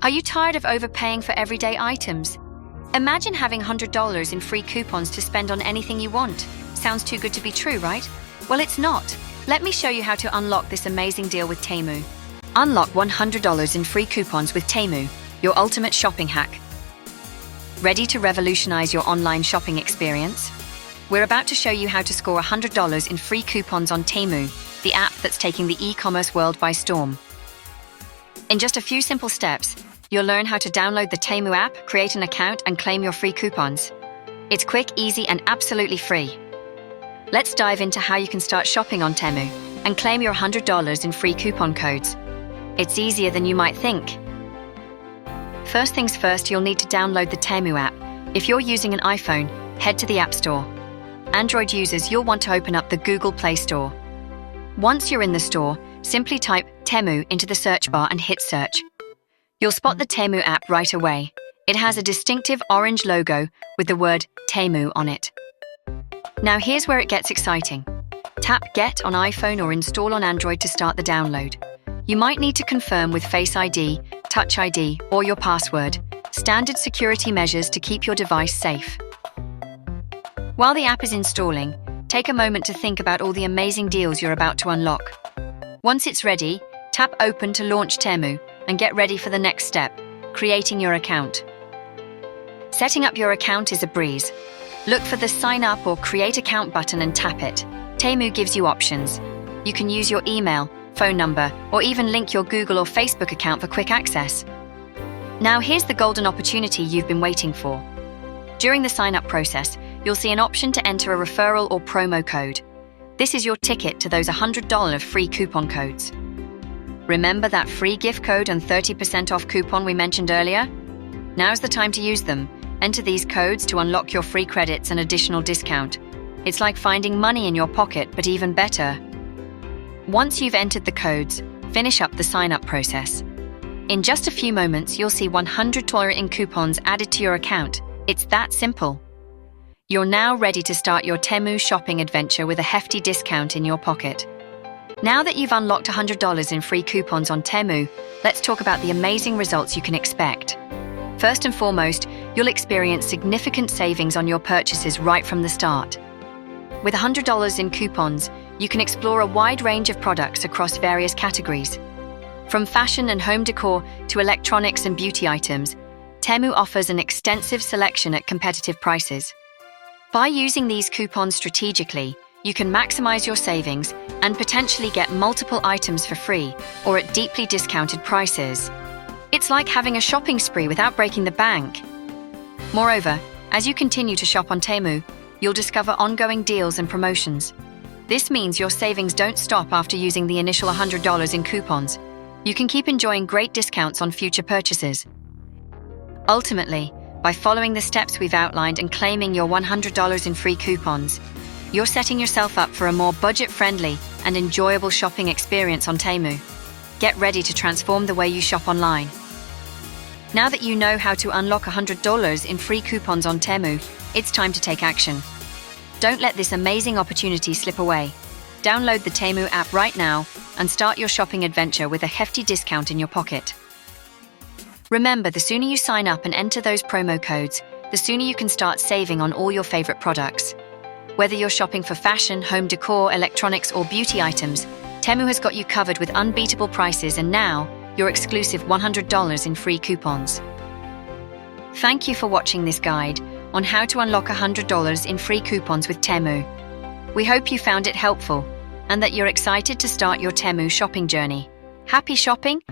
Are you tired of overpaying for everyday items? Imagine having $100 in free coupons to spend on anything you want. Sounds too good to be true, right? Well, it's not. Let me show you how to unlock this amazing deal with Temu. Unlock $100 in free coupons with Temu, your ultimate shopping hack. Ready to revolutionize your online shopping experience? We're about to show you how to score $100 in free coupons on Temu, the app that's taking the e-commerce world by storm. In just a few simple steps, you'll learn how to download the Temu app, create an account, and claim your free coupons. It's quick, easy, and absolutely free. Let's dive into how you can start shopping on Temu and claim your $100 in free coupon codes. It's easier than you might think. First things first, you'll need to download the Temu app. If you're using an iPhone, head to the App Store. Android users, you'll want to open up the Google Play Store. Once you're in the store, simply type Temu into the search bar and hit search. You'll spot the Temu app right away. It has a distinctive orange logo with the word Temu on it. Now here's where it gets exciting. Tap Get on iPhone or Install on Android to start the download. You might need to confirm with Face ID, Touch ID, or your password, standard security measures to keep your device safe. While the app is installing, take a moment to think about all the amazing deals you're about to unlock. Once it's ready, tap Open to launch Temu and get ready for the next step, creating your account. Setting up your account is a breeze. Look for the Sign Up or Create Account button and tap it. Temu gives you options. You can use your email, phone number, or even link your Google or Facebook account for quick access. Now here's the golden opportunity you've been waiting for. During the sign-up process, you'll see an option to enter a referral or promo code. This is your ticket to those $100 free coupon codes. Remember that free gift code and 30% off coupon we mentioned earlier? Now's the time to use them. Enter these codes to unlock your free credits and additional discount. It's like finding money in your pocket, but even better. Once you've entered the codes, finish up the sign-up process. In just a few moments, you'll see $100 in coupons added to your account. It's that simple. You're now ready to start your Temu shopping adventure with a hefty discount in your pocket. Now that you've unlocked $100 in free coupons on Temu, let's talk about the amazing results you can expect. First and foremost, you'll experience significant savings on your purchases right from the start. With $100 in coupons, you can explore a wide range of products across various categories. From fashion and home decor to electronics and beauty items, Temu offers an extensive selection at competitive prices. By using these coupons strategically, you can maximize your savings and potentially get multiple items for free or at deeply discounted prices. It's like having a shopping spree without breaking the bank. Moreover, as you continue to shop on Temu, you'll discover ongoing deals and promotions. This means your savings don't stop after using the initial $100 in coupons. You can keep enjoying great discounts on future purchases. Ultimately, by following the steps we've outlined and claiming your $100 in free coupons, you're setting yourself up for a more budget-friendly and enjoyable shopping experience on Temu. Get ready to transform the way you shop online. Now that you know how to unlock $100 in free coupons on Temu, it's time to take action. Don't let this amazing opportunity slip away. Download the Temu app right now and start your shopping adventure with a hefty discount in your pocket. Remember, the sooner you sign up and enter those promo codes, the sooner you can start saving on all your favorite products. Whether you're shopping for fashion, home decor, electronics, or beauty items, Temu has got you covered with unbeatable prices and now, your exclusive $100 in free coupons. Thank you for watching this guide on how to unlock $100 in free coupons with Temu. We hope you found it helpful and that you're excited to start your Temu shopping journey. Happy shopping!